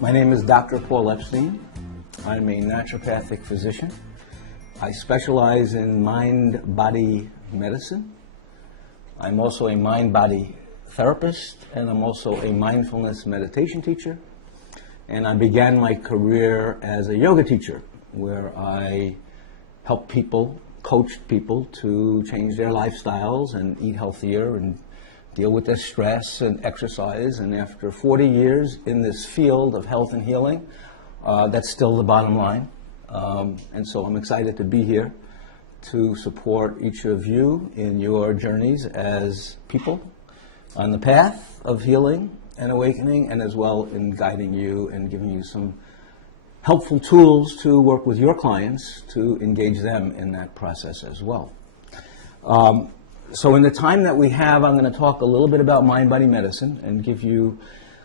My name is Dr. Paul Epstein. I'm a naturopathic physician. I specialize in mind-body medicine. I'm also a mind-body therapist, and I'm also a mindfulness meditation teacher. And I began my career as a yoga teacher, where I helped people, coached people to change their lifestyles and eat healthier and deal with their stress and exercise. And after 40 years in this field of health and healing, that's still the bottom line. And so I'm excited to be here to support each of you in your journeys as people on the path of healing and awakening, and as well in guiding you and giving you some helpful tools to work with your clients to engage them in that process as well. So in the time that we have, I'm going to talk a little bit about mind-body medicine and give you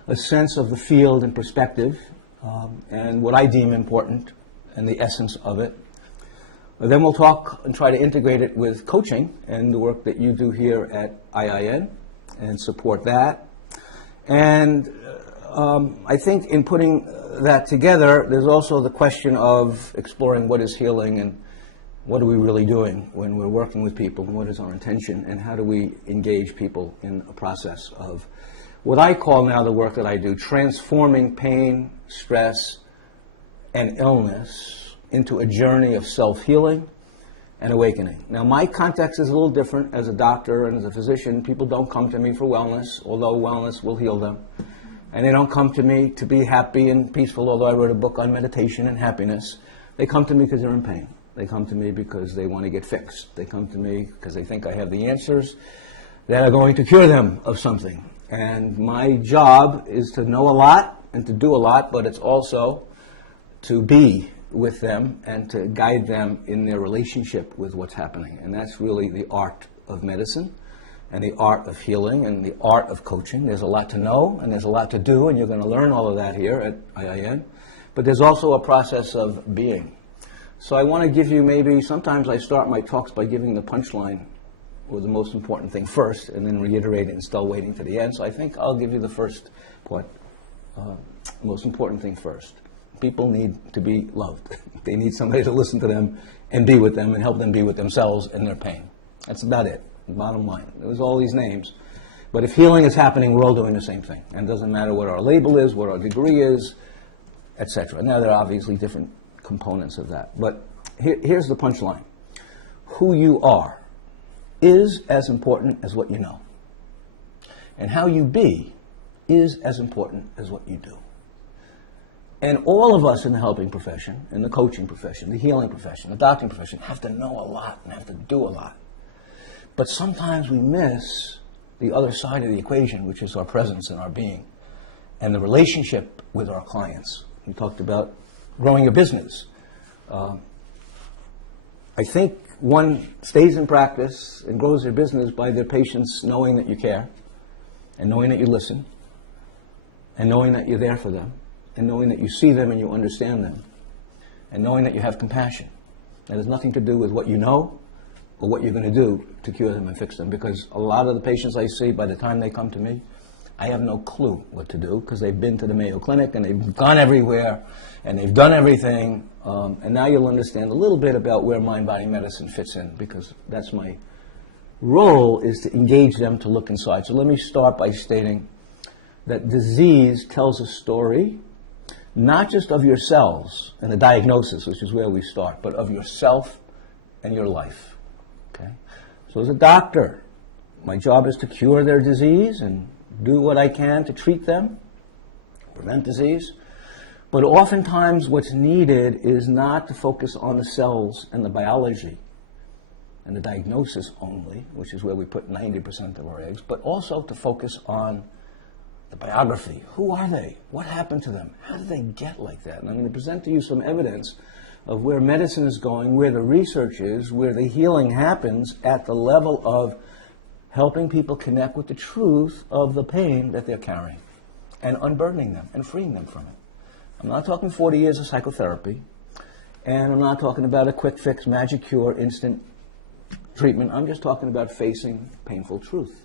a sense of the field and perspective and what I deem important and the essence of it. Then we'll talk and try to integrate it with coaching and the work that you do here at IIN and support that. And I think in putting that together, there's also the question of exploring what is healing and what are we really doing when we're working with people, and what is our intention, and how do we engage people in a process of what I call now the work that I do, transforming pain, stress, and illness into a journey of self-healing and awakening. Now, my context is a little different as a doctor and as a physician. People don't come to me for wellness, although wellness will heal them. And they don't come to me to be happy and peaceful, although I wrote a book on meditation and happiness. They come to me because they're in pain. They come to me because they want to get fixed. They come to me because they think I have the answers that are going to cure them of something. And my job is to know a lot and to do a lot, but it's also to be with them and to guide them in their relationship with what's happening. And that's really the art of medicine and the art of healing and the art of coaching. There's a lot to know and there's a lot to do, and you're going to learn all of that here at IIN. But there's also a process of being. So I want to give you sometimes I start my talks by giving the punchline or the most important thing first and then reiterate it and still waiting to the end. So I think I'll give you the first part, most important thing first. People need to be loved. They need somebody to listen to them and be with them and help them be with themselves and their pain. That's about it, bottom line. There's all these names. But if healing is happening, we're all doing the same thing. And it doesn't matter what our label is, what our degree is, etc. Now, there are obviously different components of that. But here's the punchline. Who you are is as important as what you know. And how you be is as important as what you do. And all of us in the helping profession, in the coaching profession, the healing profession, the doctoring profession, have to know a lot and have to do a lot. But sometimes we miss the other side of the equation, which is our presence and our being and the relationship with our clients. We talked about growing a business. I think one stays in practice and grows their business by their patients knowing that you care and knowing that you listen and knowing that you're there for them and knowing that you see them and you understand them and knowing that you have compassion. That has nothing to do with what you know or what you're going to do to cure them and fix them, because a lot of the patients I see, by the time they come to me, I have no clue what to do because they've been to the Mayo Clinic and they've gone everywhere and they've done everything. And now you'll understand a little bit about where mind-body medicine fits in, because that's my role, is to engage them to look inside. So let me start by stating that disease tells a story, not just of your cells and the diagnosis, which is where we start, but of yourself and your life. Okay? So as a doctor, my job is to cure their disease and do what I can to treat them, prevent disease. But oftentimes what's needed is not to focus on the cells and the biology and the diagnosis only, which is where we put 90% of our eggs, but also to focus on the biography. Who are they? What happened to them? How did they get like that? And I'm going to present to you some evidence of where medicine is going, where the research is, where the healing happens at the level of helping people connect with the truth of the pain that they're carrying and unburdening them and freeing them from it. I'm not talking 40 years of psychotherapy, and I'm not talking about a quick fix, magic cure, instant treatment. I'm just talking about facing painful truth.